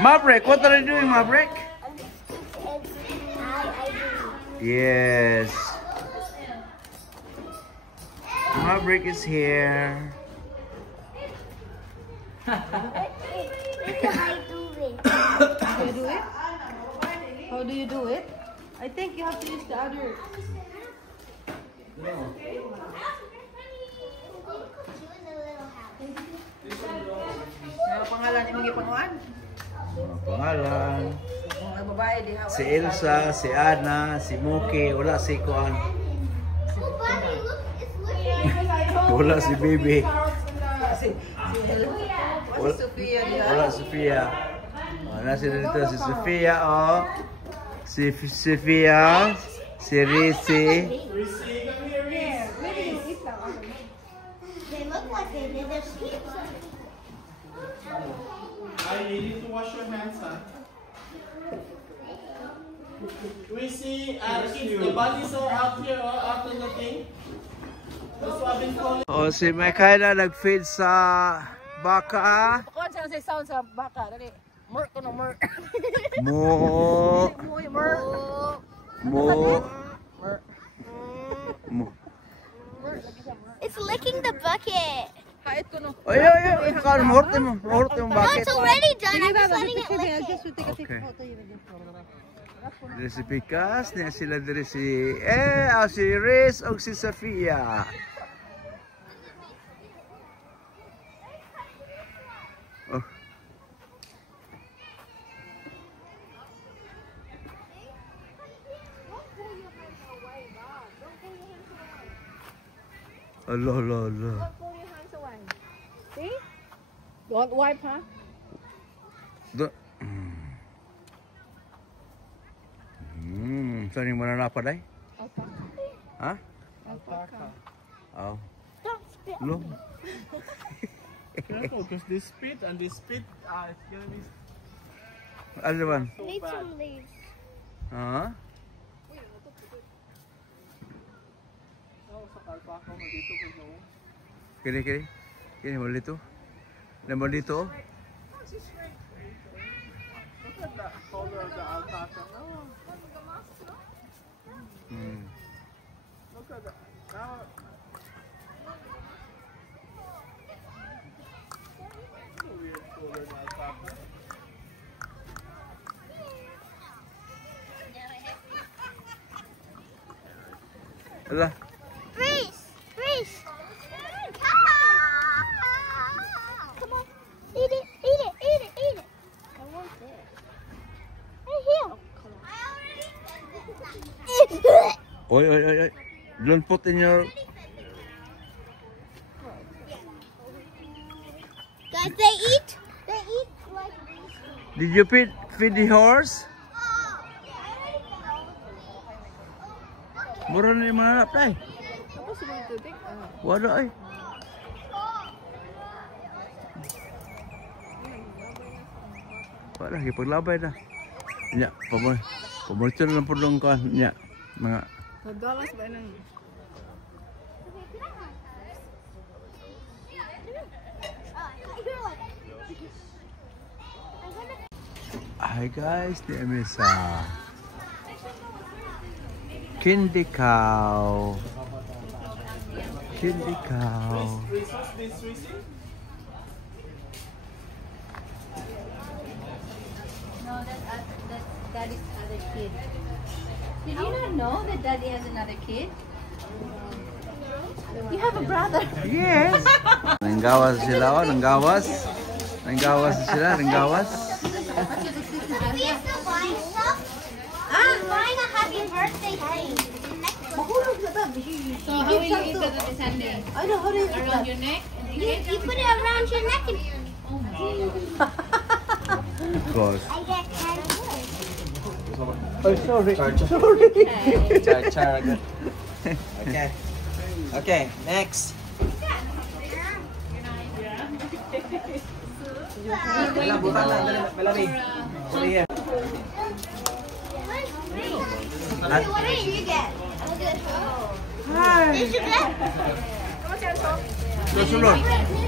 Maverick, what are you doing, Maverick? Yes. Maverick is here. How do you do it? I think you have to use the other. No. Ano pangalan ni mga panguan? Pangalan. Mga babae di hawa. Si Elsa, si Anna, si Muki, wala si Kuan. Wala si Bibi. Si Sofia di Wala si Sofia. Nasa dito si Sofia, oh. Si Sofia, si Risi. They look like they did their sheep. You need to wash your hands, huh? We see if the bodies are out here or out in the thing. That's what I've been calling. Oh, si Mikaela nag-feed sa baka. Kuan sa sound sa baka dali. Mer kuno mer. Mo. Mer. Mo. Mo. It's licking the bucket. Hait kuno. Ay, ay, ay. Kan mahurte mo. Mahurte mo No, bakit? it's already done. I'm just letting it lick it. Okay. Diri si Pikas, niya sila diri si si Riz o si Sofia. Oh. Allah, Allah, Allah. Pull your hands away. See? Don't wipe, huh? Saan yung mananapad ay? Alpaca. Ha? Alpaca. Oh. Don't spit. Look. Careful, because they spit and they spit. It's gonna be Ano naman? Need some leaves. Ha? sa kalpaka mo dito ko. Kini, kini. Kini, mo dito. Naman dito. Look at the color of the alpaca. Look at that. Weird color of alpaca. Ala. Freeze! Freeze! Come on. Eat it, eat it, eat it, eat it. I want this. Right here. Oy, oy, oy, oy. Don't put in your... Guys, they eat like these. Did you feed the horse? Mura na yung mananap tayo. Tapos sila tubig. Wala ay. Wala, ipaglabay na. Nya, pamorcho na lang po lang ka. Nya, mga... Nagdalas ba nang... Hi guys, the is Kindy Cow. Kindy Cow. No, that's Daddy's other kid. Did you not know that Daddy has another kid? You have a brother. Yes. Nanggawas sila, oh, nanggawas. Nanggawas sila, nanggawas. We have to buy stuff. I'm buying a happy birthday thing. So how will you eat that on Sunday? I know how to eat Around your neck? You put it around your neck and Of course. I get carried away. Oh, sorry. Char. Okay. Okay, next. Wala, buta na. Malari. Here. What did you get? Hi. Did you get? Susunod.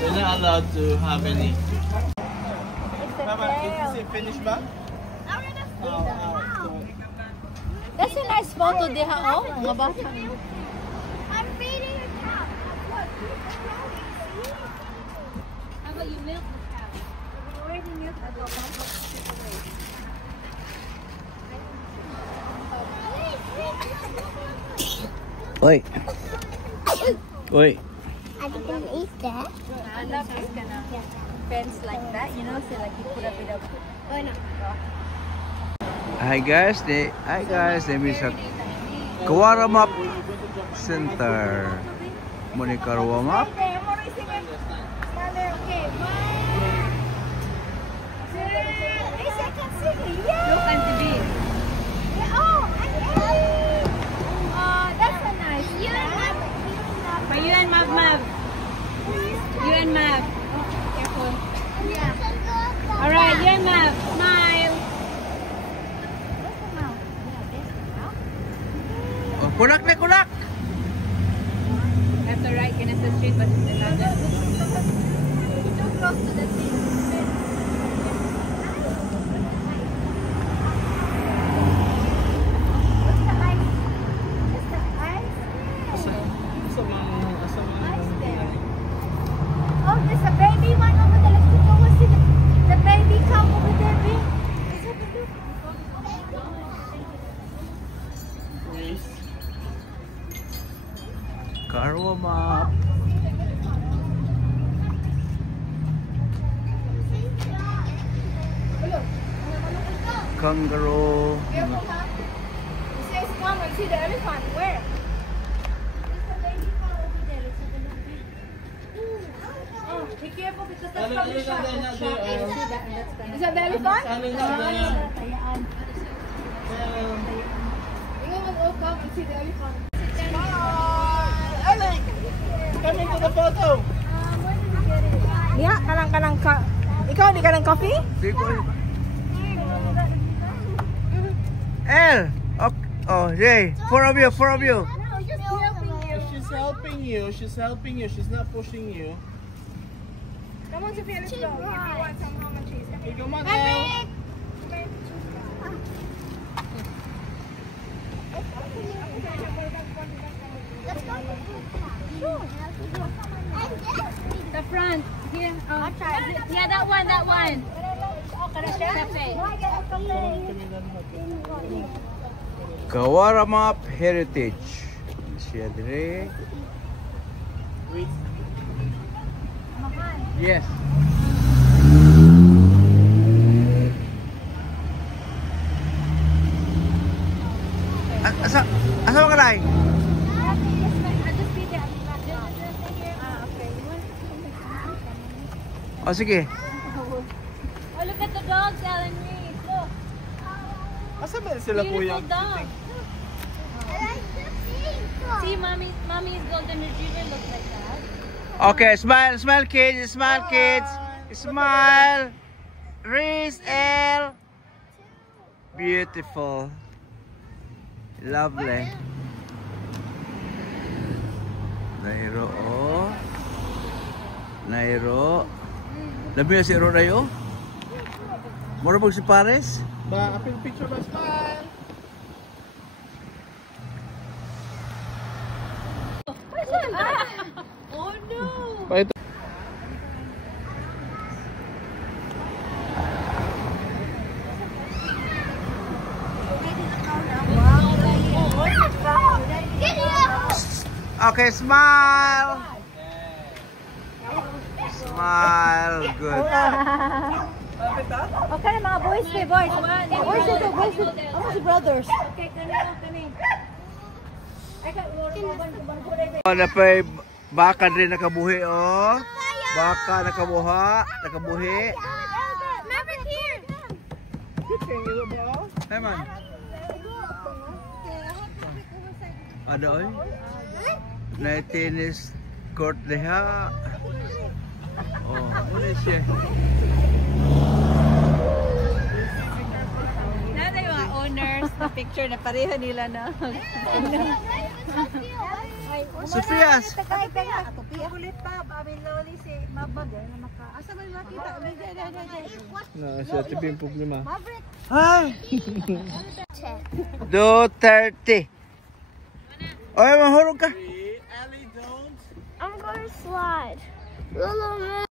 You're not allowed to have any. It's a Mama, is tail. this a finished bag? That's a nice photo diha, oh. Mga bata. I'm feeding a cow. Look, How about you milk the cow? Already milk a dog. Oi. Oi. I didn't eat that. I love this kind of fence like that, you know, so like you put up it up. Oh no. Hi guys, name is Kawaramap Center. Muni Kawaramap. Okay, I'm already singing. Stand there, okay. I can sing it. Yeah. Look at the bee. Oh, that's a nice. For you and Mav. You and Mav. Careful. Alright, you and Mav. Smile. Oh, kulak na kulak. Left or right, can I say straight, but it's another. Too close to the thing. What's the ice? What's the ice? Oh, there's a baby one over there. Let's go and see the baby come over there, babe. Let's have a look. Kawaramap. Kangaroo. Careful, huh? It says come and see the elephant. Where? Oh, be careful because that's probably sharp. Is that the elephant? You will all come and see the elephant. Alec, come into the photo. Where did you get it? Yeah, kanang ka. Ikaw di ka ng coffee? L. Oh, Jay. Four of you. No, just helping you. She's helping you. She's helping you. She's not pushing you. Come on, Sophia, let's go. Give me one some ham and cheese. Hey, come on, Elle. Let's go. Sure. The front. Here. Oh. I'll try. Yeah, that one. Kawaramap Heritage. Siya dire. Wait. Yes. Asa ka dai? Oh, sige. Oh, look at the dogs, Alan Reed. Look. Asa ba sila kuya? Beautiful dog. See, mommy's golden retriever looks like that. Okay, smile kids, smile. Reese L. Beautiful. Lovely. Nairo, oh. Nairo. Labi na si Iro na yun. Mura si Pares? Ba, apil picture ba? Smile. Oh no! Pakita. Okay, smile. Smile. Good. Okay, mga boys, boys. Boys dito, boys dito. Ano si brothers? Okay, kani. Ano pa baka rin nakabuhi, oh. Baka nakabuhi. Maverick here. Hey man. Ada oy. Na tennis court diha. Oh, ano siya? picture na pareho nila na. Sophia! Kulit pa, amin loli si Mabag na maka. Asa ba makita? No, siya ito yung problema. Maverick. Ay! 2:30. Oy, mahulog ka. Ellie, don't. I'm gonna slide. Lolo,